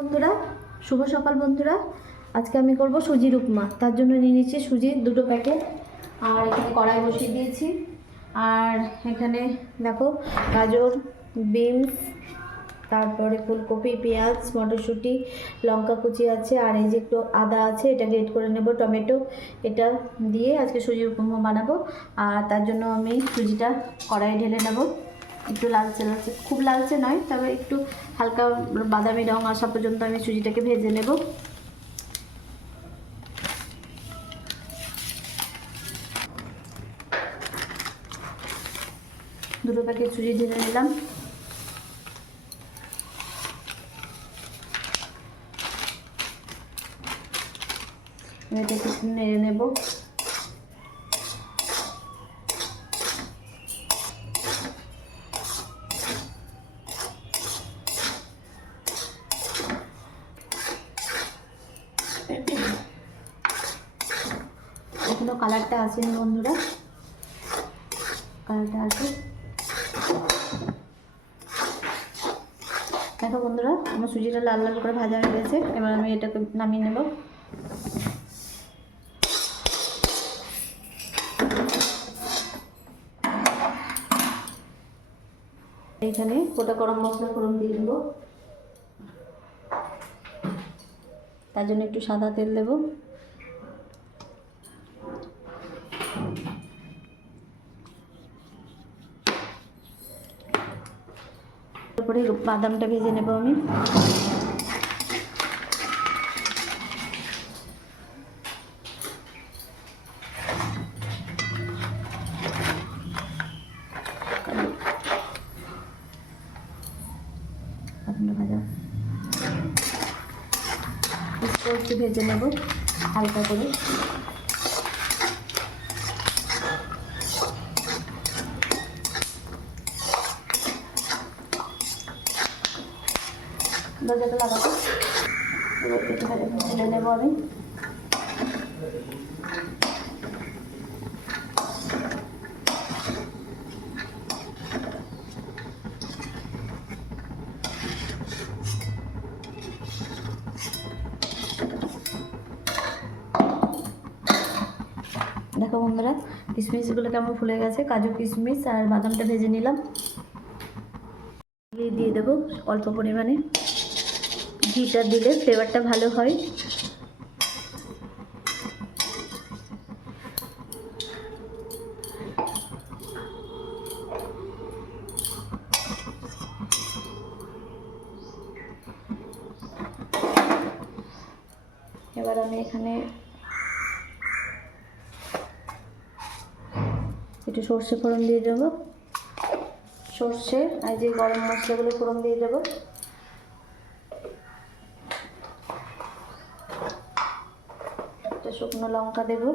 বন্ধুরা, শুভ সকাল বন্ধুরা। আজকে আমি করব সুজির উপমা। তার জন্য নিয়ে নিচ্ছি সুজির 2টো প্যাকেট, আর এখানে কড়াই বসিয়ে দিয়েছি। আর এখানে দেখো গাজর, বিনস, তারপরে ফুলকপি, পেঁয়াজ, মটরশুঁটি, লঙ্কা কুচি আছে, আর এই যে একটু আদা আছে, এটা গ্রেট করে নেব, টমেটো, এটা দিয়ে আজকে সুজির উপমা বানাবো। আর তার জন্য আমি সুজিটা কড়াইয়ে ঢেলে নেব। একটু লালচে লালচে, খুব লালচে নয়, তবে একটু হালকা বাদামি রং আসা পর্যন্ত আমি সুজিটাকে ভেজে নেব। দুটো প্যাকেট সুজি ঢেলে নিলাম। এটাকে একটু নেড়ে নেব। এখনো কালারটা আসেনি বন্ধুরা, কালারটা আছে। দেখো বন্ধুরা, আমার সুজিটা লাল লাল করে ভাজা হয়ে গেছে। এবার আমি এটাকে নামিয়ে নেব। এখানে গোটা গরম মশলা ফোড়ন দিয়ে দেবো। তার জন্য একটু সাদা তেল দেব। তারপরে বাদামটা ভেজে নেব আমি। ভাজা একটু ভেজে নেব হালকা করে। দরজাটা লাগাবো। এবার একটু ঢেলে নেব আমি। দেখো বন্ধুরা, কিশমিশগুলো কেমন ফুলে গেছে। কাজু কিশমিশ আর বাদামটা ভেজে নিলাম, দিয়ে দেবো অল্প পরিমাণে। ঘিটা দিলে ফ্লেভারটা ভালো হয়। এবার আমি এখানে একটু সর্ষে ফোড়ন দিয়ে দেবো। সর্ষে আর যে গরম মশলাগুলো ফোড়ন দিয়ে দেবো। একটা শুকনো লঙ্কা দেবো।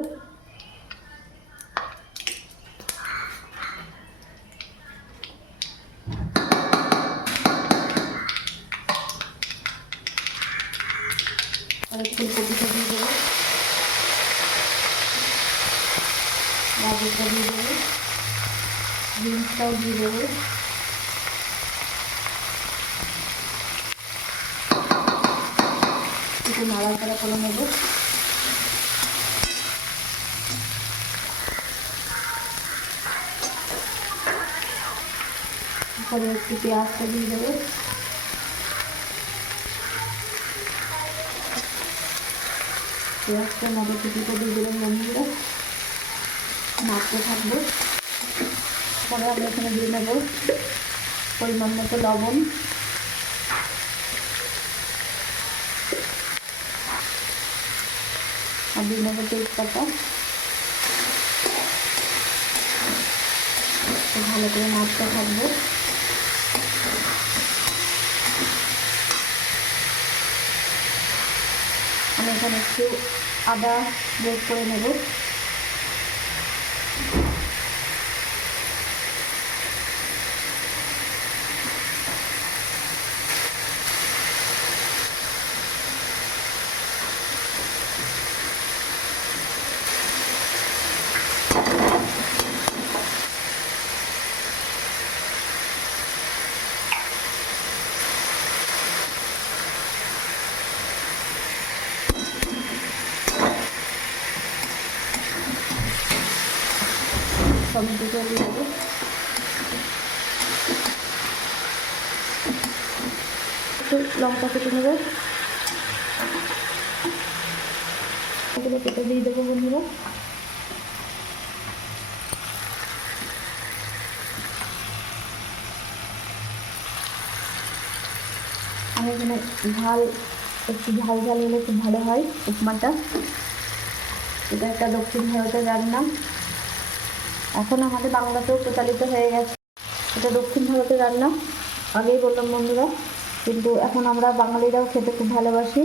আর ফুলকপিটা দিয়ে দেবো, গাজরটা দিয়ে দেবো, বিনসটাও দিয়ে দেবো। একটু নাড়াচাড়া করে নেব। তারপরে একটু পেঁয়াজটা দিয়ে দেবো। পেঁয়াজটা মটরশুঁটিটা দিয়ে দিলাম বন্ধুরা, নাড়তে থাকবো। তারপরে আমি এখানে দিয়ে নেব পরিমাণ মতো লবণ, আর দিয়ে নেবো তেজপাতা। ভালো করে নাড়তে থাকবো। আমি এখানে একটু আদা গ্রেট করে নেব। টমেটোটা দিয়ে দেবো। একটু লঙ্কা কেটে নেবো, এগুলো কেটে দিয়ে দেবো বন্ধুরা। আমি এখানে একটু ঝাল হলে খুব ভালো হয় উপমাটা। এটা একটা দক্ষিণ ভারতের রান্না, এখন আমাদের বাংলাতেও প্রচলিত হয়ে গেছে। এটা দক্ষিণ ভারতের রান্না, আগেই বললাম বন্ধুরা, কিন্তু এখন আমরা বাঙালিরাও খেতে খুব ভালোবাসি।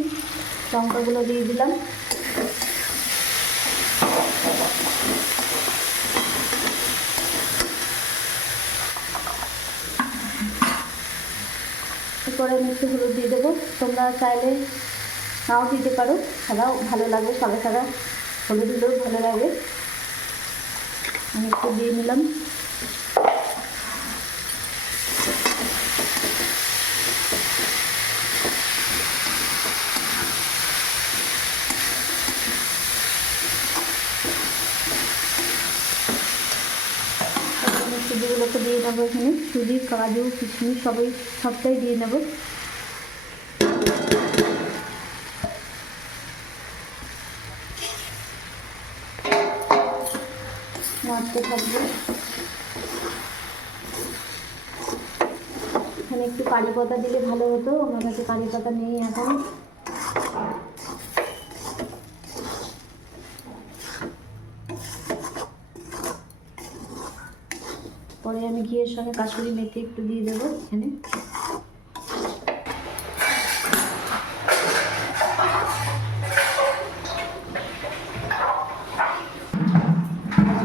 লঙ্কাগুলো দিয়ে দিলাম। এরপরে আমি একটু হলুদ দিয়ে দেবো। তোমরা চাইলে নাও দিতে পারো, সাদাও ভালো লাগে, সাদা হলুদ দিলেও ভালো লাগে। আমি একটু দিয়ে নিলাম। সুজিগুলোকে দিয়ে নেবো এখানে, সুজি, কাজু, কিশমিশ সবটাই দিয়ে নেবো। নাড়তে থাকবো। এখানে একটু কারি পাতা দিলে ভালো হতো, আমার কাছে কারি পাতা নেই এখন। পরে আমি ঘিয়ের সঙ্গে কাসুরি মেথি একটু দিয়ে দেবো এখানে।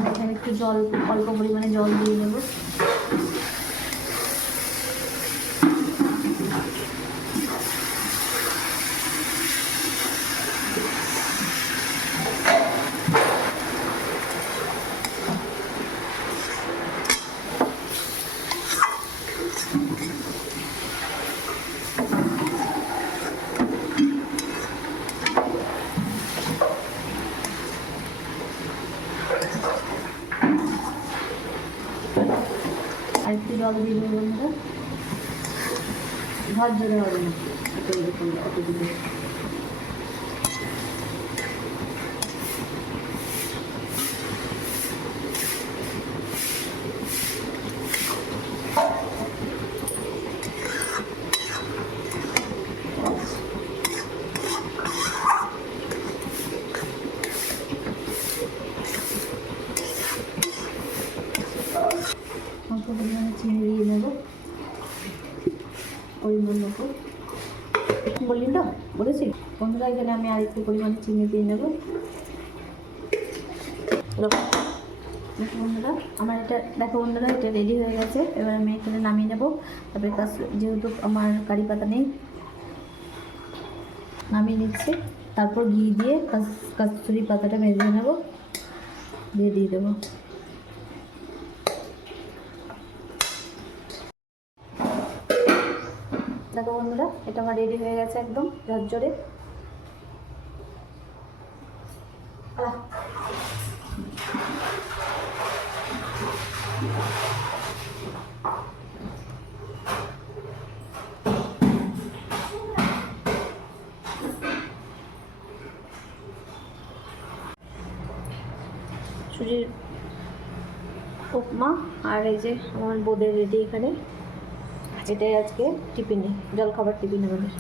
এখানে একটু অল্প পরিমাণে জল দিয়ে দেবো। আর একটু জল দিয়ে দেবো বন্ধুরা, ভাত জোরে হবে না অত দিলে। অল্প পরিমাণে চিনি দিয়ে নেবো পরিমাণ মতো। বললি তো, বলেছি বন্ধুরা, এখানে আমি আর একটু পরিমাণে চিনি দিয়ে নেবো। বন্ধুরা আমার দেখো বন্ধুরা, এটা রেডি হয়ে গেছে। এবার আমি এখানে নামিয়ে নেবো। তারপরে যেহেতু আমার কারি পাতা নেই, নামিয়ে নিচ্ছি। তারপর ঘি দিয়ে কাস্তুরি পাতাটা ভেজে নেবো, দিয়ে দেবো। দেখো বন্ধুরা, এটা আমার রেডি হয়ে গেছে একদম ঝরঝরে। সুজির উপমা আর এই যে আমার বোঁদের রেডি এখানে। এটাই আজকে টিফিনে, জলখাবার টিফিন আমাদের।